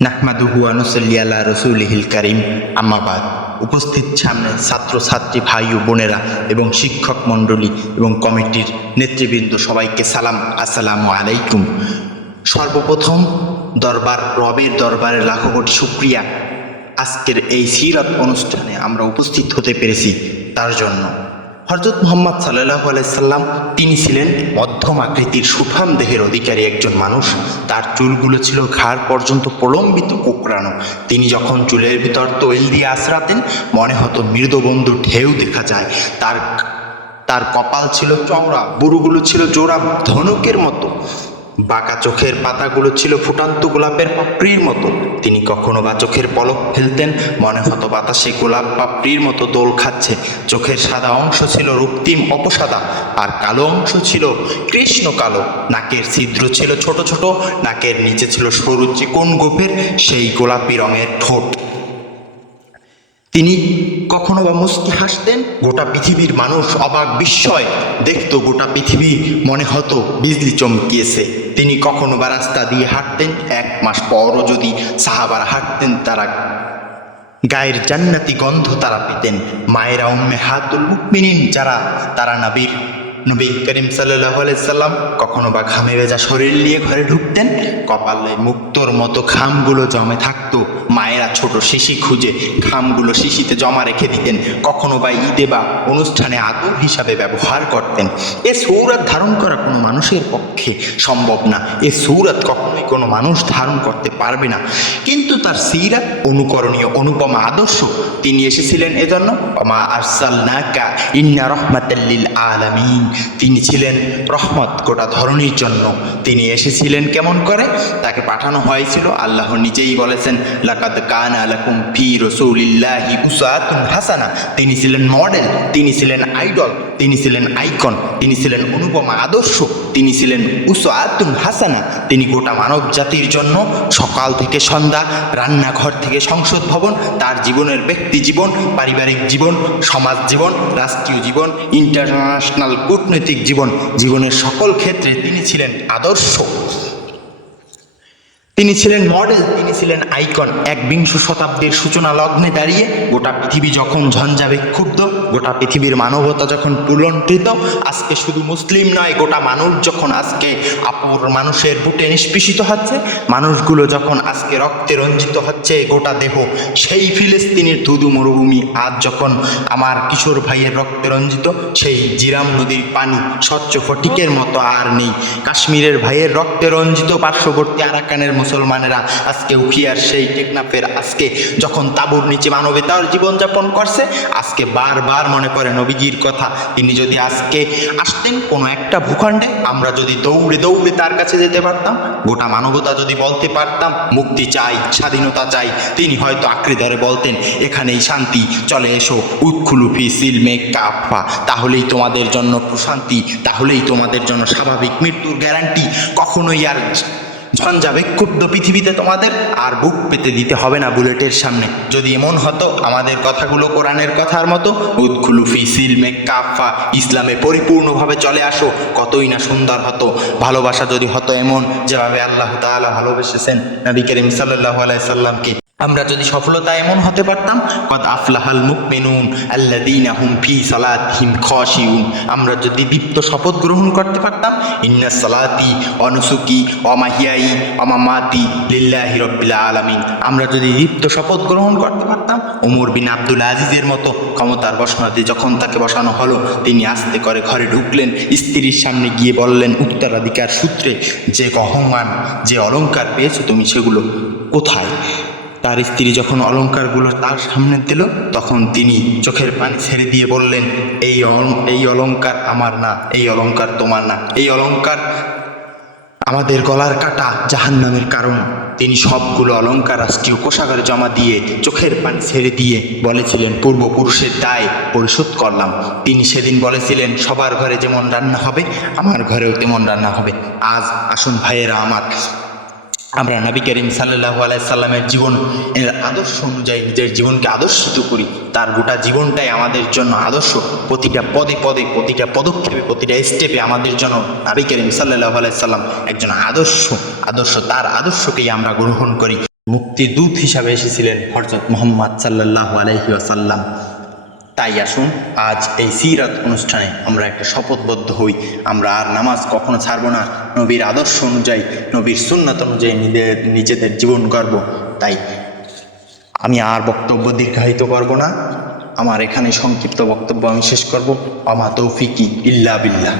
নাহমাদুহু ওয়া নুসাল্লি আলা রাসূলিহিল কারীম, আম্মা বাদ। উপস্থিত সামনে ছাত্রছাত্রী ভাই ও বোনেরা এবং শিক্ষক মণ্ডলী এবং কমিটির নেতৃবৃন্দ, সবাইকে সালাম, আসসালামু আলাইকুম। সর্বপ্রথম রবের দরবারে লাখো কোটি শুকরিয়া, আজকের এই সিরাত অনুষ্ঠানে আমরা উপস্থিত হতে পেরেছি তার জন্য। হযরত মুহাম্মদ সাল্লাল্লাহু আলাইহি সাল্লাম তিনি ছিলেন মধ্যম আকৃতির সুঠাম দেহের অধিকারী একজন মানুষ। তার চুলগুলো ছিল ঘাড় পর্যন্ত প্রলম্বিত কোঁকড়ানো। তিনি যখন চুলের ভিতর তৈল দিয়ে আঁচড়াতেন মনে হতো মৃদুবন্ধু ঢেউ দেখা যায়। তার কপাল ছিল চওড়া, বুরুগুলো ছিল জোড়া ধনুকের মতো, বাঁকা চোখের পাতাগুলো ছিল ফুটান্ত গোলাপের পাপড়ির মতো। তিনি কখনো বা চোখের পলক ফেলতেন মনে হতো বাতাসে গোলাপ পাপড়ির মতো দোল খাচ্ছে। চোখের সাদা অংশ ছিল রক্তিম অপসাদা, আর কালো অংশ ছিল কৃষ্ণ কালো। নাকের ছিদ্র ছিল ছোট ছোট, নাকের নিচে ছিল সরু চিকন গোফের সেই গোলাপি রঙের ঠোঁট। তিনি কখনো বা মুচকি হাসতেন, গোটা পৃথিবীর মানুষ অবাক বিস্ময় দেখত, গোটা পৃথিবী মনে হতো বিজলি চমকিয়েছে। তিনি কখনো বা রাস্তা দিয়ে হাঁটতেন, 1 মাস পরও যদি সাহাবারা হাঁটতেন তারা গায়ের জান্নাতি গন্ধ তারা পেতেন। মায়েরা উম্মাহাতুল মুমিনিন যারা, তারা নবী করিম সাল্লাল্লাহু আলাইহি সাল্লাম কখনো বা ঘামে ভেজা শরীর নিয়ে ঘরে ঢুকতেন, কপালে মুক্তোর মতো ঘামগুলো জমে থাকতো। মায়েরা ছোট শিশি খুঁজে ঘামগুলো শিশিতে জমা রেখে দিতেন, কখনো বা ঈদে বা অনুষ্ঠানে আদর হিসাবে ব্যবহার করতেন। এ সূরাত ধারণ করা কোনো মানুষের পক্ষে সম্ভব না, এ সূরাত কখনোই কোনো মানুষ ধারণ করতে পারবে না। কিন্তু তার সিরাত অনুকরণীয়, অনুপমা আদর্শ। তিনি এসেছিলেন এজন্য, ওমা আরসালনাকা ইন্না রাহমাতাল লিল আলামিন। তিনি ছিলেন রহমত গোটা ধরনীর জন্য। তিনি এসেছিলেন কেমন করে? তাকে পাঠানো হয়েছিল, আল্লাহ নিজেই বলেছেন, লাকাদ কানা লাকুম ফি রাসূলিল্লাহি উসওয়াতুন হাসানা। তিনি ছিলেন মডেল, তিনি ছিলেন আইডল, তিনি ছিলেন আইকন, তিনি ছিলেন অনুপমা আদর্শ, তিনি ছিলেন উসওয়াতুন হাসানা। তিনি গোটা মানব জাতির জন্য সকাল থেকে সন্ধ্যা, রান্নাঘর থেকে সংসদ ভবন, তার জীবনের ব্যক্তি জীবন, পারিবারিক জীবন, সমাজ জীবন, রাষ্ট্রীয় জীবন, ইন্টারন্যাশনাল কূটনৈতিক জীবন, জীবনের সকল ক্ষেত্রে তিনি ছিলেন আদর্শ, তিনি ছিলেন মডেল, তিনি ছিলেন আইকন। 21 শতাব্দীর সূচনা লগ্নে দাঁড়িয়ে গোটা পৃথিবী যখন ঝঞ্ঝাবিক্ষুব্ধ, গোটা পৃথিবীর মানবতা যখন তুলন্ত্রিত, আজকে শুধু মুসলিম নয়, গোটা মানুষ যখন আজকে অপর মানুষের বুকে নিষ্পেষিত হচ্ছে, মানুষগুলো যখন আজকে রক্তে রঞ্জিত হচ্ছে গোটা দেহ, সেই ফিলিস্তিনের ধুধু মরুভূমি আজ যখন আমার কিশোর ভাইয়ের রক্তে রঞ্জিত, সেই জিরাম নদীর পানি স্বচ্ছ ফটিকের মতো আর নেই। কাশ্মীরের ভাইয়ের রক্তে রঞ্জিত পার্শ্ববর্তী আরাকানের মুসলমানেরা আজকে উখিয়ার সেই টেকনাফের আজকে যখন তাঁবুর নিচে মানবতার জীবনযাপন করছে, আজকে বারবার মনে পড়ে নবীজির কথা। তিনি যদি আজকে আসতেন কোনো একটা ভূখণ্ডে, আমরা যদি দৌড়ে দৌড়ে তার কাছে যেতে পারতাম, গোটা মানবতা যদি বলতে পারতাম মুক্তি চাই, স্বাধীনতা চাই, তিনি হয়তো আঁকড়ে ধরে বলতেন, এখানেই শান্তি, চলে এসো, উদখুলু ফি সিলমে কাফা। তাহলেই তোমাদের জন্য প্রশান্তি, তাহলেই তোমাদের জন্য স্বাভাবিক মৃত্যুর গ্যারান্টি। কখনোই আর ঝঞ্ঝাবিক্ষুব্ধ পৃথিবীতে তোমাদের আর বুক পেতে দিতে হবে না বুলেটের সামনে। যদি এমন হতো আমাদের কথাগুলো কোরআনের কথার মতো, উদখুলু ফি সিলমে কাফা, ইসলামে পরিপূর্ণভাবে চলে আসো, কতই না সুন্দর হতো। ভালোবাসা যদি হতো এমন, যেভাবে আল্লাহ তাআলা ভালোবেসেছেন নবী করিম সাল্লাল্লাহু আলাইহি সাল্লামকে, আমরা যদি সফলতা এমন হতে পারতাম, কদ আফলাহাল মুমিনুন আল্লাযীনা হুম ফি সালাতিহিম খাশিউন, আমরা যদি দীপ্ত শপথ গ্রহণ করতে পারতাম, ইন্না সালাতি ওয়া নুসুকি ওয়া মাহইয়াই ওয়া মামাতি লিল্লাহি রাব্বিল আলামিন, আমরা যদি দীপ্ত শপথ গ্রহণ করতে পারতাম। ওমর বিন আব্দুল আজিজের মতো ক্ষমতার বসনাতে যখন তাকে বসানো হলো, তিনি আস্তে করে ঘরে ঢুকলেন, স্ত্রীর সামনে গিয়ে বললেন উত্তরাধিকার সূত্রে যে গহমান, যে অলংকার পেয়েছো তুমি, সেগুলো কোথায়? তার স্ত্রী যখন অলংকারগুলো তার সামনে দিল, তখন তিনি চোখের পানি ছেড়ে দিয়ে বললেন, এই অলংকার আমার না, এই অলংকার তোমার না, এই অলংকার আমাদের গলার কাটা জাহান্নামের কারণ। তিনি সবগুলো অলংকার রাষ্ট্রীয় কোষাগারে জমা দিয়ে চোখের পানি ছেড়ে দিয়ে বলেছিলেন, পূর্বপুরুষের দায় পরিশোধ করলাম। তিনি সেদিন বলেছিলেন, সবার ঘরে যেমন রান্না হবে আমার ঘরেও তেমন রান্না হবে। আজ আসুন ভাইয়েরা আমার, আমরা নবী করিম সাল্লাল্লাহু আলাইহি সাল্লামের জীবন এর আদর্শ অনুযায়ী নিজের জীবনকে আদর্শিত করি। তার গোটা জীবনটাই আমাদের জন্য আদর্শ। প্রতিটা পদে পদে, প্রতিটা পদক্ষেপে, প্রতিটা স্টেপে আমাদের জন্য নবী করিম সাল্লাল্লাহু আলাইহি সাল্লাম একজন আদর্শ। তার আদর্শকেই আমরা গ্রহণ করি। মুক্তির দূত হিসাবে এসেছিলেন হযরত মুহাম্মদ সাল্লাল্লাহু আলাইহি ওয়াসাল্লাম। তাই আসুন আজ এই সিরাত অনুষ্ঠানে আমরা একটা শপথবদ্ধ হই, আমরা আর নামাজ কখনো ছাড়বো না, নবীর আদর্শ অনুযায়ী, নবীর সুন্নাত অনুযায়ী নিজেদের জীবন গড়ব। তাই আমি আর বক্তব্য দীর্ঘায়িত করব না, আমার এখানে সংক্ষিপ্ত বক্তব্য আমি শেষ করব। আমা তৌফিকি ইল্লা বিল্লাহ।